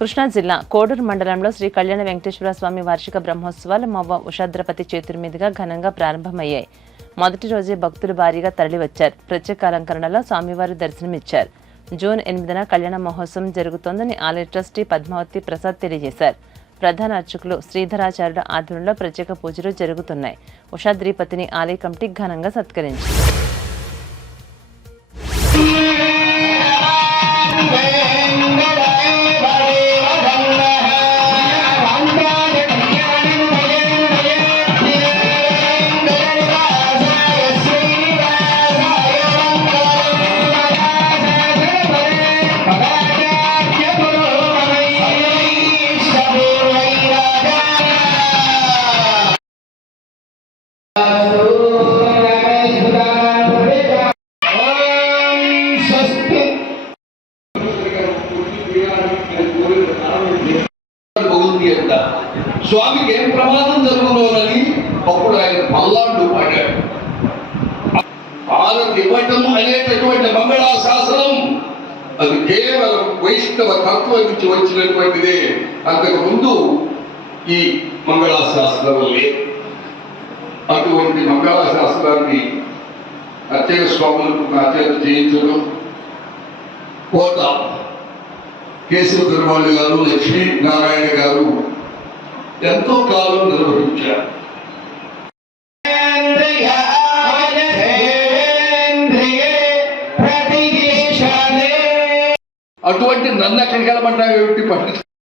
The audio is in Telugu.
కృష్ణా జిల్లా కోడూరు మండలంలో శ్రీ కళ్యాణ వెంకటేశ్వర స్వామి వార్షిక బ్రహ్మోత్సవాలు మవ్వ ఉషాద్రపతి చేతుల మీదుగా ఘనంగా ప్రారంభమయ్యాయి. మొదటి రోజే భక్తులు భారీగా తరలివచ్చారు. ప్రత్యేక అలంకరణలో స్వామివారి దర్శనమిచ్చారు. జూన్ 8న కళ్యాణ మహోత్సవం జరుగుతోందని ఆలయ ట్రస్టీ పద్మావతి ప్రసాద్ తెలియజేశారు. ప్రధాన అర్చకులు శ్రీధరాచార్యుల ఆధ్వర్యంలో ప్రత్యేక పూజలు జరుగుతున్నాయి. ఉషాద్రిపతిని ఆలయ కమిటీ ఘనంగా సత్కరించింది. స్వామికి ఏం ప్రమాదం జరుగునోనని అప్పుడు ఆయన పల్లాండు పాడాడు. ఆరతి ఇవ్వటం అనేటటువంటి మంగళాశాసనం అది కేవలం వైష్ణవ తత్వం నుంచి వచ్చినటువంటిదే. అంతకు ముందు ఈ మంగళాశాస్త్రం లేదు. అటువంటి మంగళాశాస్త్రాన్ని అర్చక స్వాములకు ఆచరణ చేయించడం కోట కేశవ పెరుమాళ్ గారు, లక్ష్మీ నారాయణ గారు ఎంతో కాలం నిర్వహించారు. అటువంటి నన్ను ఎక్కడికి వెళ్ళమంటావు ఏమిటి?